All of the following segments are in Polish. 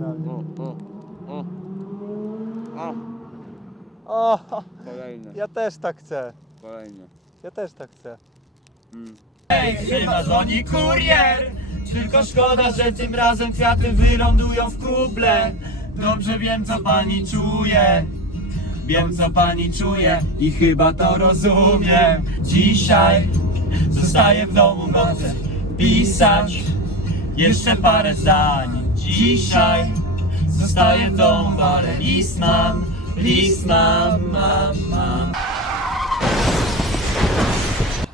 fenomenalnie. O, o, o. O, O, kolejny, ja też tak chcę. kolejny. Ja też tak chcę. Mm. Chyba dzwoni kurier Tylko szkoda, że tym razem kwiaty wylądują w kuble Dobrze wiem co pani czuje Wiem co pani czuje i chyba to rozumiem Dzisiaj zostaję w domu, chcę pisać Jeszcze parę zdań Dzisiaj zostaję w domu, ale list mam List mam, mam, mam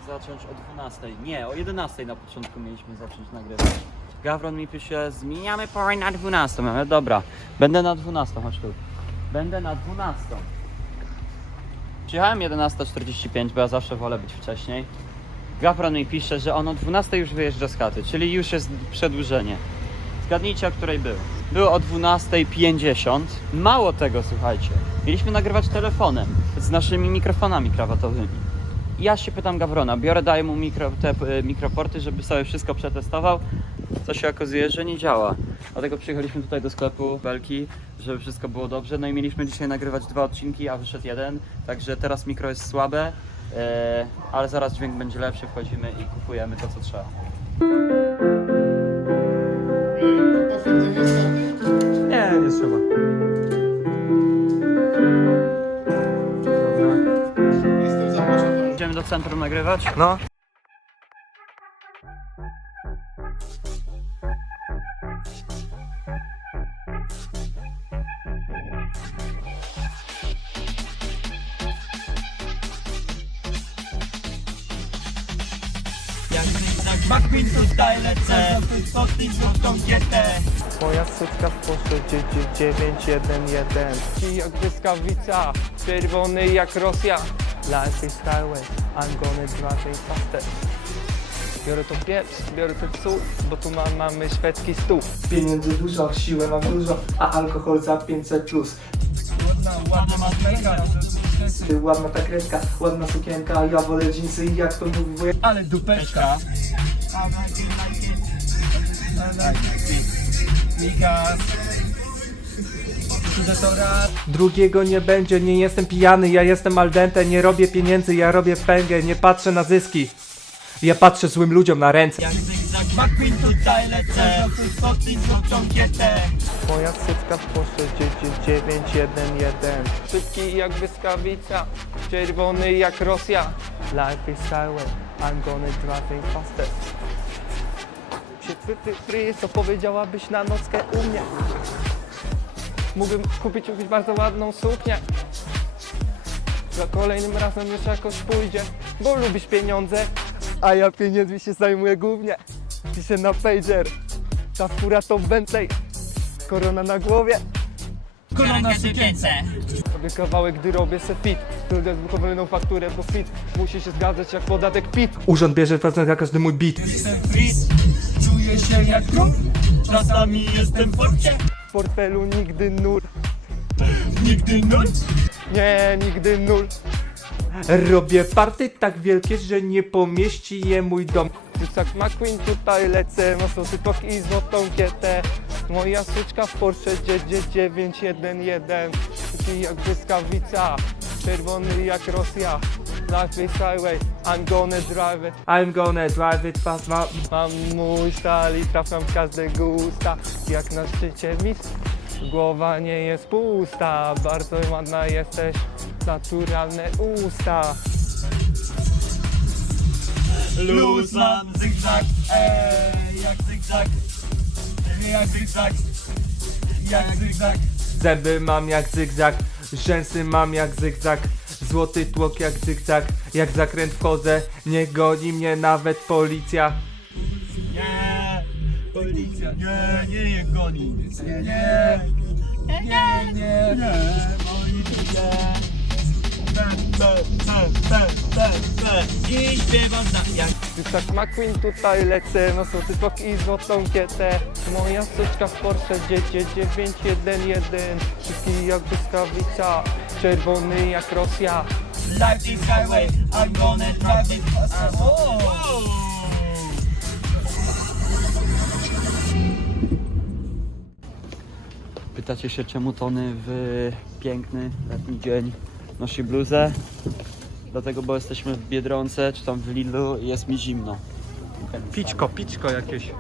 zacząć o 12. Nie, o 11 na początku mieliśmy zacząć nagrywać. Gawron mi pisze, zmieniamy porę na 12. Mamy, dobra, będę na 12, chodź tu. Będę na 12. Przyjechałem 11.45, bo ja zawsze wolę być wcześniej. Gawron mi pisze, że on o 12 już wyjeżdża z chaty, czyli już jest przedłużenie. Zgadnijcie, o której był. Było o 12.50. Mało tego, słuchajcie. Mieliśmy nagrywać telefonem z naszymi mikrofonami krawatowymi. Ja się pytam Gawrona, biorę, daję mu mikro, te e, mikroporty, żeby sobie wszystko przetestował. Co się okazuje, że nie działa. Dlatego przyjechaliśmy tutaj do sklepu Belki, żeby wszystko było dobrze. No i mieliśmy dzisiaj nagrywać dwa odcinki, a wyszedł jeden. Także teraz mikro jest słabe, e, ale zaraz dźwięk będzie lepszy. Wchodzimy i kupujemy to, co trzeba. Centrum nagrywać. No. Jak zygzak McQueen tutaj lecę, pod złotą kietę. Moja sytka w Porsche 911 I jak błyskawica, czerwony jak Rosja Life is highway, I'm gonna drive it faster Biorę to pieprz, biorę to sól, bo tu mam, mamy szwedzki stół Pieniędzy dużo, siłę mam dużo, a alkohol za 500 plus. Ładna, ładna Ty, ładna ta kredka, ładna sukienka, ja wolę dżinsy i jak to mówi wuj... ale dupeczka. Mikas. Że to raz. Drugiego nie będzie, nie jestem pijany, ja jestem al dente Nie robię pieniędzy, ja robię pęgę, nie patrzę na zyski. Ja patrzę złym ludziom na ręce. Jak zygzak McQueen tutaj lecę, tym złotą kietę. Moja sytka w Porsche 911 Szybki jak błyskawica, czerwony jak Rosja. Life is highway, I'm gonna drive it faster. Się ty, ty, ty, co powiedziałabyś na nockę u mnie? Mógłbym kupić jakąś bardzo ładną suknię. Za kolejnym razem już jakoś pójdzie Bo lubisz pieniądze, a ja pieniędzmi się zajmuję głównie. Piszę na pager. Ta fura to Bentley. Korona na głowie. Kolana w sukience. Robię kawałek, gdy robię se fit. Ludzie zbukowują fakturę, bo fit. Musi się zgadzać jak podatek PIT. Urząd bierze procent za każdy mój bit. Jestem freeze, czuję się jak król. Czasami jestem w porcie, portfelu nigdy nul. Nigdy nul. Nie, nigdy nul. Robię party tak wielkie, że nie pomieści je mój dom. Rzucak McQueen tutaj lecę, ma sosy tok i złotą kietę. Moja suczka w Porsche 911 Szybki jak błyskawica, czerwony jak Rosja Life is highway, I'm gonna drive it I'm gonna drive it fast Mam, mam mój stal i trafiam w każde gusta Jak na szczycie mistrz Głowa nie jest pusta, bardzo ładna jesteś, naturalne usta. Luz mam zygzak, ej, jak zygzak. Jak zygzak, jak zygzak. Zęby mam jak zygzak, rzęsy mam jak zygzak, złoty tłok jak zygzak, jak zakręt wchodzę, nie goni mnie nawet policja. Nie, policja, nie, nie, nie goni. Nie, nie, nie, nie, nie, nie, policja. Te, te, te, te, te. I śpiewam na jak Rzucak McQueen tutaj lecę, no soty tok i złotą kietę. Moja suczka w Porsche 911, szybki jak błyskawica, czerwony jak Rosja. Life is highway, I'm gonna drive it fast. Oh. Pytacie się, czemu Tony w piękny letni dzień nosi bluzę? Dlatego, bo jesteśmy w Biedronce, czy tam w Lidlu i jest mi zimno. Piczko, piczko jakieś.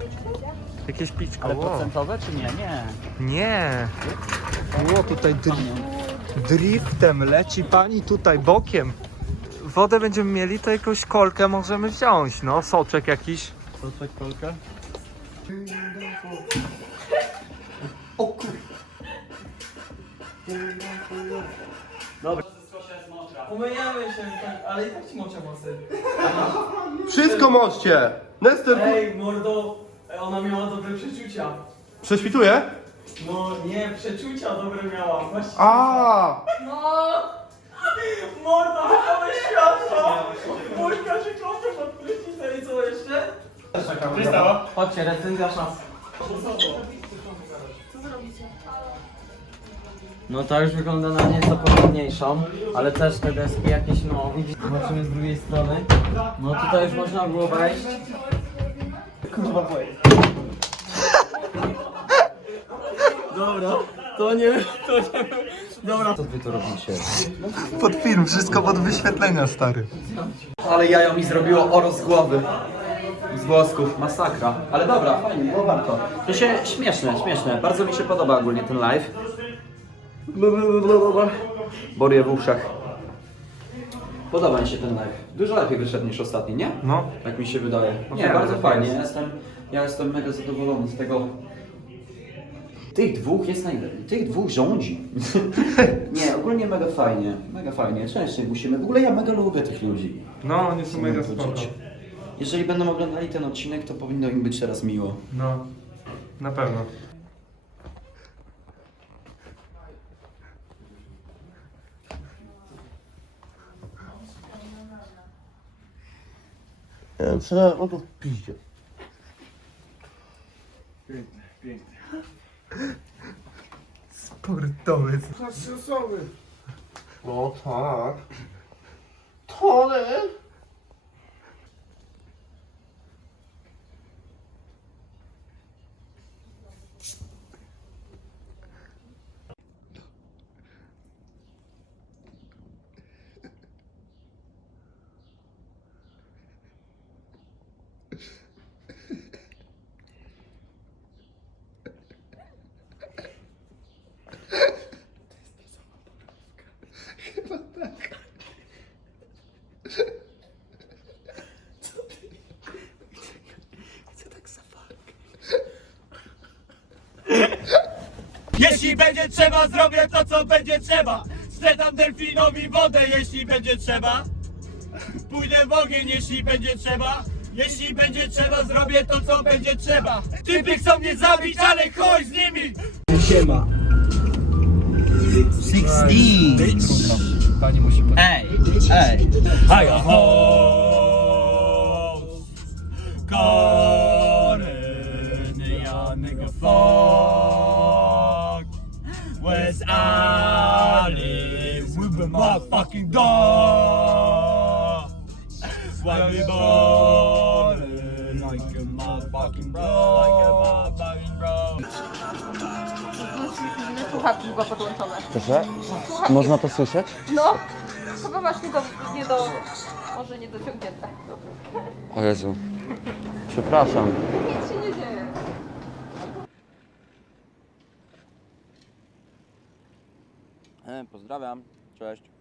Jakieś piczko. Ale wow. procentowe czy nie? Nie. Nie. Było tutaj dri- driftem, leci pani tutaj bokiem. Wodę będziemy mieli, to jakąś kolkę możemy wziąć, no, soczek jakiś. Soczek, kolka? Umyjemy się, tak, ale i tak ci moczę mocy. Wszystko moście! Nester Ej, mordo, ona miała dobre przeczucia. prześwituje? No nie, przeczucia dobre miała. Właściwie. A, No! Mordo, wykonaj światło! Mójka się kątem pod prysznicem i co jeszcze? Chodźcie, recenzja szans. No to już wygląda na nieco porządniejszą, ale też te deski jakieś, no widzisz, zobaczymy z drugiej strony. No tutaj już można było wejść. Kurwa boję. Dobra, to nie, to nie. Dobra. Co wy tu robicie? Pod film, wszystko pod wyświetlenia, stary. Ale jajo mi zrobiło oro z głowy. Z włosków, masakra. Ale dobra, fajnie, było warto. To się śmieszne, śmieszne. Bardzo mi się podoba ogólnie ten live. Boruję w uszach. Podoba mi się ten live. Dużo lepiej wyszedł niż ostatni, nie? No. Tak mi się wydaje. Nie, Wiem, bardzo że fajnie. Ja jestem, ja jestem mega zadowolony z tego. Tych dwóch jest najlepiej. Tych dwóch rządzi. nie, ogólnie mega fajnie. Mega fajnie. Częściej musimy. W ogóle ja mega lubię tych ludzi. No, oni są mega spoko. Jeżeli będą oglądali ten odcinek, to powinno im być teraz miło. No, na pewno. no to piździe. 스파 그랬다 왜? 다 쓸싸 왜? 너 다. 터네? Jeśli będzie trzeba, zrobię to, co będzie trzeba. Sprzedam delfinowi wodę, jeśli będzie trzeba. Pójdę w ogień, jeśli będzie trzeba. Jeśli będzie trzeba, zrobię to, co będzie trzeba. Typy chcą mnie zabić, ale chuj z nimi! Siema. Pani musi Ej, ej. Haja hoes Karen, Where's Ali with the motherfucking dog Why we ballin' like a motherfucking bro Like a motherfucking bro Słuchawki chyba podłączone. Proszę? Słuchawki. Można to słyszeć? No, chyba masz nie do, nie do, może nie dociągnięte. O Jezu. Przepraszam. Nic się nie dzieje. Pozdrawiam, cześć.